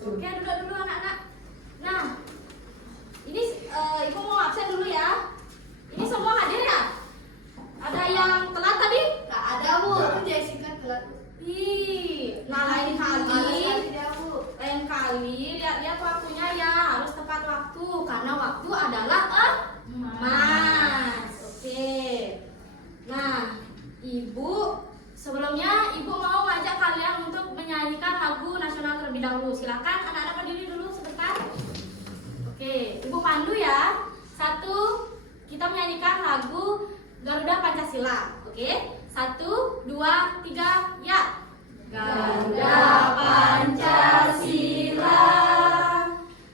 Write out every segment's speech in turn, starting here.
Oke, duduk dulu anak-anak. Nah, ini ibu mau absen dulu ya. Ini semua hadir ya? Ada yang telat tadi? Gak ada bu, itu Jessica telat. Ih, nah lain kali lihat-lihat waktunya ya, harus tepat waktu karena waktu adalah emas. Oke. Nah, ibu sebelumnya ibu mau ngajak kalian untuk menyanyikan lagu nasional terlebih dahulu. Silakan anak-anak berdiri dulu sebentar. Oke, ibu pandu ya. Satu, kita menyanyikan lagu Garuda Pancasila. Oke, 1, 2, 3, ya. Garuda Pancasila,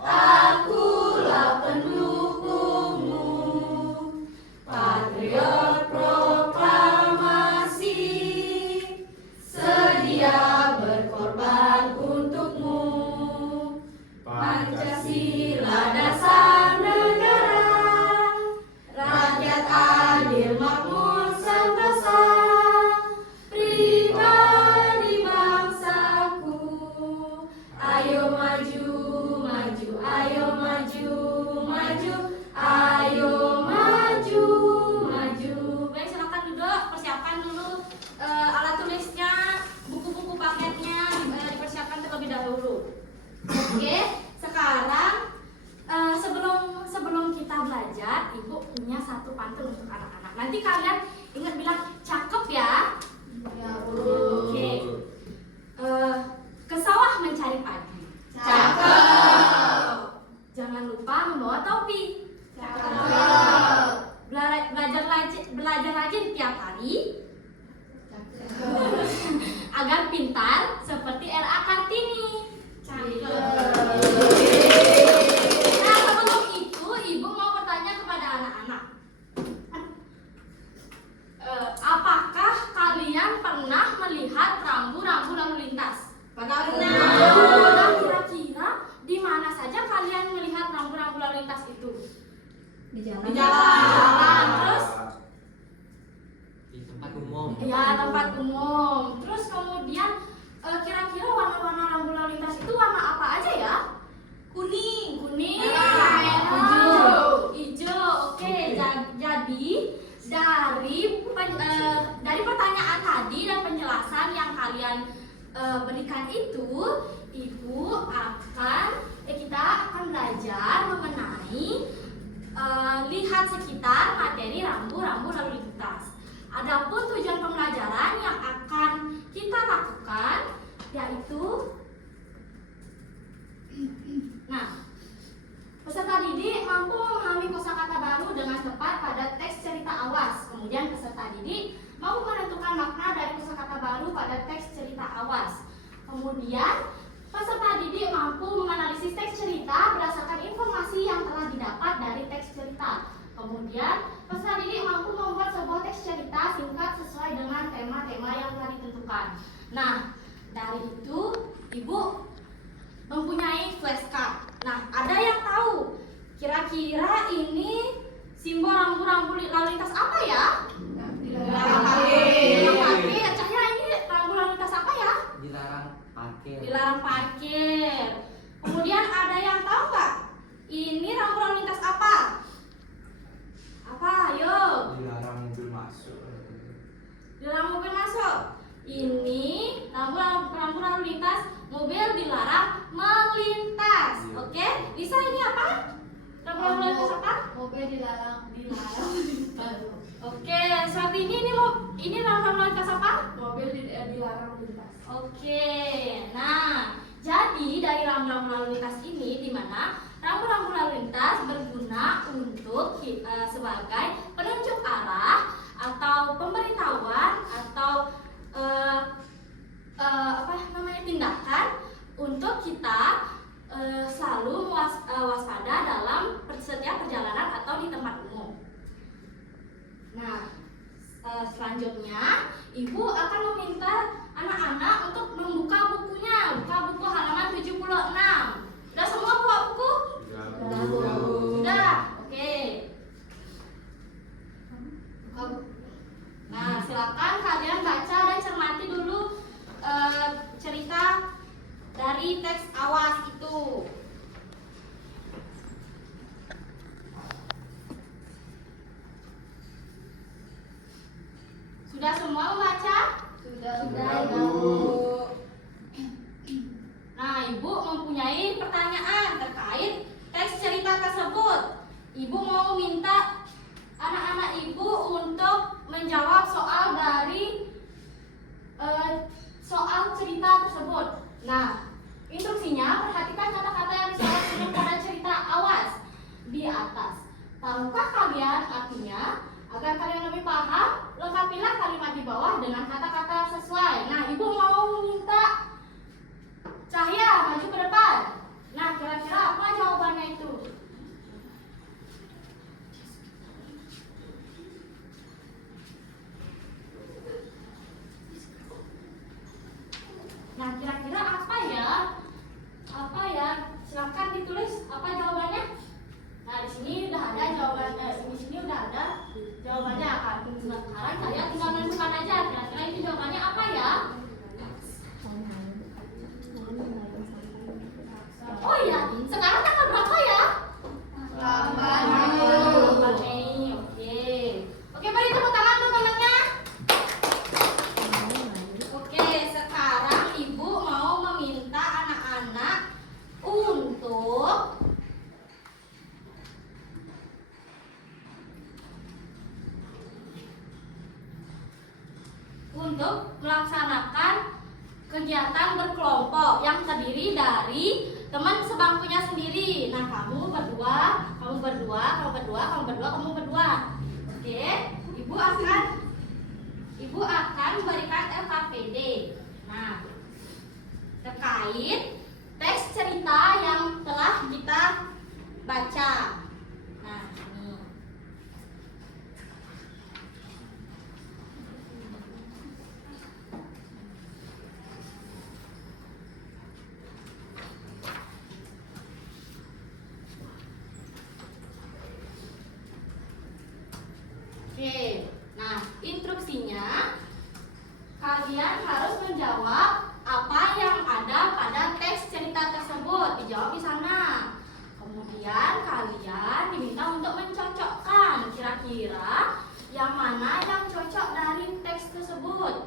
akulah pendukungmu, patriot proklamasi, sedia berkorban untukmu. Pancasila dasar negara, rakyat adil makmur sentosa, pribadi bangsaku. Ayo maju, maju, ayo maju, maju, ayo maju, maju. Baik, silakan duduk, persiapkan dulu alat tulisnya, buku-buku paketnya dipersiapkan terlebih dahulu. Oke, sekarang sebelum kita belajar, ibu punya satu pantun untuk anak-anak. Nanti kalian ingat bilang cakep ya. Ya bu. Oke. Ke sawah mencari padi. Cakep. Jangan lupa membawa topi. Cakep. Belajar rajin tiap hari agar pintar seperti R.A. Kartini. Nah, sebelum itu ibu mau bertanya kepada anak-anak. Apakah kalian pernah melihat rambu-rambu lalu lintas? Pernah. Nah, kira-kira di mana saja kalian melihat rambu-rambu lalu lintas itu? Di jalan. Di jalan. Terus? Di tempat umum. Ya, tempat umum. Terus kemudian kira-kira warna-warna rambu lalu lintas itu warna apa aja ya? Kuning, Merah, hijau. Oke, jadi dari pertanyaan tadi dan penjelasan yang kalian berikan itu, kita akan belajar mengenai lihat sekitar materi rambu-rambu lalu lintas. Adapun tujuan pembelajaran yang akan kita lakukan yaitu peserta didik mampu memahami kosakata baru dengan tepat pada teks cerita awas. Kemudian peserta didik mampu menentukan makna dari kosakata baru pada teks cerita awas. Kemudian peserta didik mampu menganalisis teks cerita berdasarkan informasi yang telah didapat dari teks cerita. Kemudian peserta didik mampu membuat sebuah teks cerita singkat sesuai dengan tema-tema yang telah ditentukan. Nah, dari itu ibu mempunyai flashcard. Nah, ada yang tahu kira-kira ini simbol rambu-rambu lalu lintas apa ya? Dilarang parkir. Cahaya, ini rambu lalu lintas apa ya? Dilarang parkir. Dilarang parkir. Kemudian ada yang tahu nggak? Ini rambu lalu lintas apa? Apa? Ayo. Dilarang mobil masuk. Dilarang mobil masuk. Ini rambu lalu lintas mobil dilarang melintas. Oke? Lisa, ini apa? Rambu lalu lintas apa? Mobil dilarang. Oke, saat ini rambu lalu lintas apa? Mobil dilarang lintas. Oke. Nah, jadi dari rambu lalu lintas ini di mana rambu-rambu lalu lintas berguna untuk sebagai penunjuk arah atau pemberitahuan atau tindakan untuk kita selalu waspada dalam setiap perjalanan atau di tempat umum. Nah, selanjutnya ibu akan meminta anak-anak untuk membuka bukunya. Buka buku halaman 76. Sudah semua buka buku? Sudah. Oke. Nah, silakan kalian baca dan cermati dulu cerita dari teks awas itu. Sudah semua membaca? Sudah, Bu. Nah, Ibu mempunyai pertanyaan terkait teks cerita tersebut. Ibu mau minta anak-anak Ibu untuk menjawab soal dari soal cerita tersebut. Nah, instruksinya perhatikan kata-kata yang disebut pada cerita awas di atas. Tahukah kalian artinya? Agar kalian lebih paham, lengkapilah kalimat di bawah dengan kata-kata yang sesuai. Nah, Ibu mau minta Cahya maju ke depan. Nah, kira-kira apa jawabannya itu? Nah, kira-kira apa ya? Apa ya? Silakan ditulis apa jawabannya. Nah, di sini udah ada jawabannya. Di sini udah ada jawabannya kan. Sekarang saya tinggal menentukan aja. Kira-kira itu jawabannya apa ya? Oh iya, sekarang tanggal berapa ya? 8 Mei. Oke, beri tepuk tangan untuk temannya. Oke, sekarang Ibu mau meminta anak-anak untuk melaksanakan kegiatan berkelompok yang terdiri dari teman sebangkunya sendiri. Nah, kamu berdua. Oke, Ibu akan memberikan LKPD. Nah, terkait teks cerita yang telah kita baca. Nah, ini. Oke, nah instruksinya kalian harus menjawab apa yang ada pada teks cerita tersebut. Dijawab di sana. Kemudian kalian diminta untuk mencocokkan kira-kira yang mana yang cocok dari teks tersebut.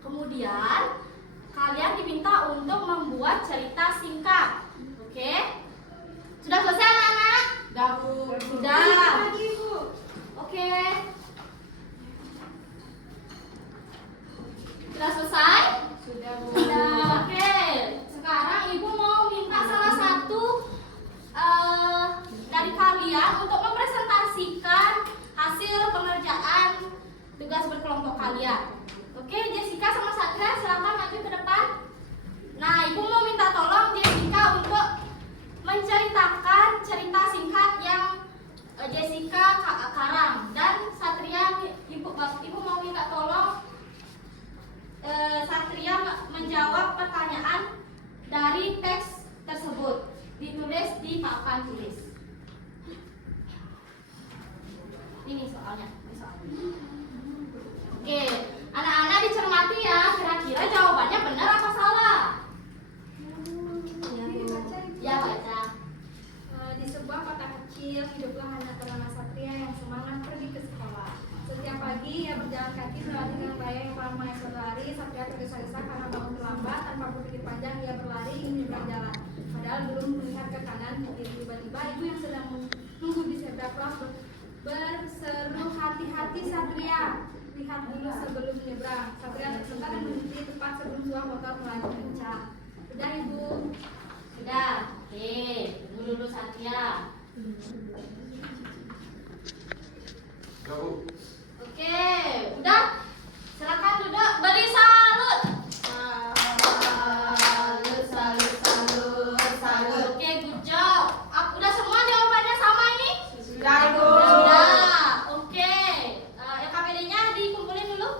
Kemudian kalian diminta untuk membuat cerita singkat. Oke? Sudah selesai anak-anak? Sudah. Oke. Sudah selesai? Sudah, Bu. Sudah. Oke. Sekarang Ibu mau minta salah satu dari kalian untuk mempresentasikan hasil pengerjaan tugas berkelompok kalian. Oke, Jessica sama Satria silakan maju ke depan. Nah, Ibu mau minta tolong Jessica untuk menceritakan cerita singkat yang Jessica karang, dan Satria Ibu mau minta tolong Satria menjawab pertanyaan dari teks tersebut, ditulis di papan tulis. Ini soalnya. Oke, anak-anak dicermati ya, kira-kira jawabannya benar apa salah? Ya, baca. Di sebuah kota kecil hiduplah anak bernama Satria yang semangat pergi ke sekolah. Setiap pagi ia berjalan kaki melewati jalan raya yang ramai. Berlari, Satria tergesa-gesa karena bangun terlambat. Tanpa berpikir panjang ia berlari ingin menyeberang jalan. Padahal belum melihat ke kanan ke kiri, tiba-tiba ibu yang sedang menunggu di zebra cross berseru, "Hati-hati Satria, lihat dulu sebelum menyeberang." Satria tersentak dan berhenti tepat sebelum sebuah motor melaju kencang. Sudah Ibu. Sudah. Oke, tunggu dulu Satria. Oke, udah. Silakan duduk. Beri salut. Salut. Oke, good job. Udah semua jawabannya sama ini? Sudah, Bu. Sudah. Oke. LKPD-nya dikumpulin dulu.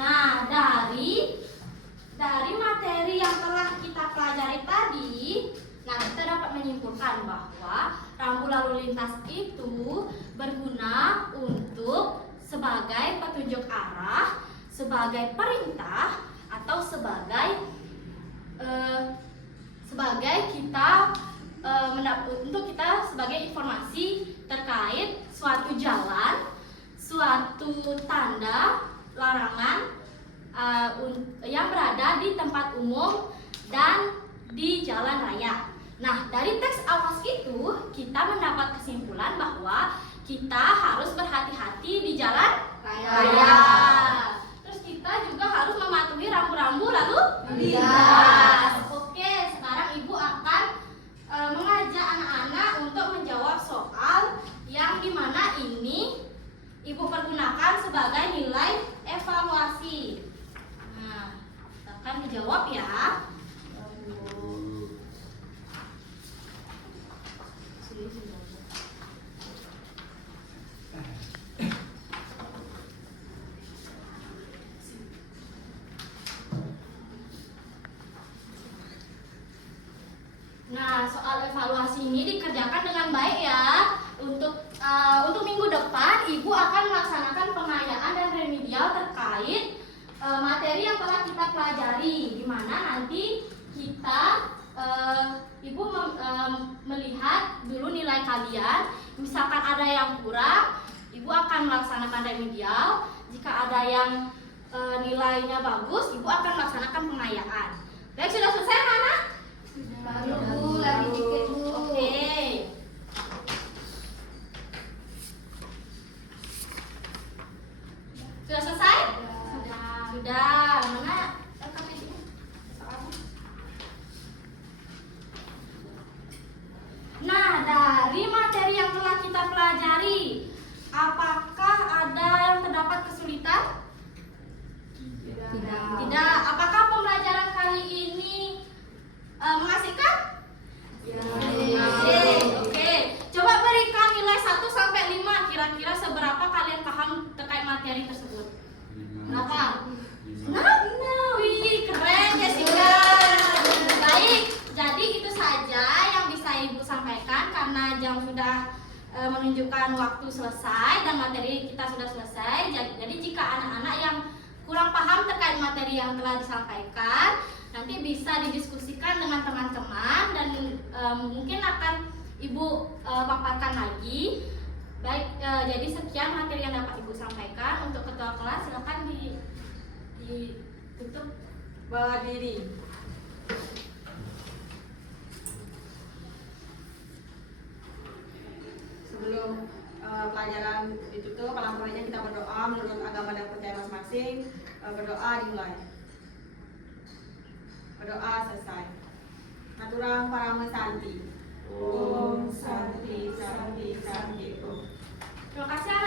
Nah, dari materi yang telah kita pelajari tadi, nah kita dapat menyimpulkan bahwa rambu lalu lintas itu berguna untuk sebagai sebagai perintah atau sebagai kita untuk kita sebagai informasi terkait suatu jalan, suatu tanda larangan yang berada di tempat umum dan di jalan raya. Nah, dari teks awas itu kita mendapat kesimpulan bahwa kita harus berhati-hati di jalan raya. Terus kita juga harus mematuhi rambu-rambu lalu lintas. Oke, sekarang Ibu akan mengajak anak-anak untuk menjawab soal yang dimana ini Ibu pergunakan sebagai nilai evaluasi. Nah, akan dijawab ya. Nah, soal evaluasi ini dikerjakan dengan baik ya. Untuk minggu depan, Ibu akan melaksanakan pengayaan dan remedial terkait materi yang telah kita pelajari, di mana nanti Ibu melihat dulu nilai kalian. Misalkan ada yang kurang, Ibu akan melaksanakan remedial. Jika ada yang nilainya bagus, Ibu akan melaksanakan pengayaan. Baik, sudah selesai anak-anak? Baru Bu, lagi dikit Bu. Oke. Sudah selesai? Sudah. Mana KPI-nya? Nah, dari materi yang telah kita pelajari, apakah ada yang terdapat kesulitan? Tidak. Apakah pembelajaran kali ini mengasihkan? Ya. Oke. Coba berikan nilai 1 sampai 5. Kira-kira seberapa kalian paham terkait materi tersebut? Berapa? 6. Wih, keren Jessica. Baik, jadi itu saja yang bisa Ibu sampaikan karena jam sudah menunjukkan waktu selesai dan materi kita sudah selesai. Jadi jika anak-anak yang kurang paham terkait materi yang telah disampaikan, nanti bisa didiskusikan dengan teman-teman dan mungkin akan Ibu paparkan lagi. Baik, jadi sekian materi yang dapat Ibu sampaikan. Untuk ketua kelas silakan ditutup. Berdiri. Sebelum pelajaran ditutup, alangkah baiknya kita berdoa menurut agama dan percaya masing-masing. Berdoa dimulai. Berdoa selesai. Naturang Parama Santi. Om Santi Santi Santi Om. Terima kasih.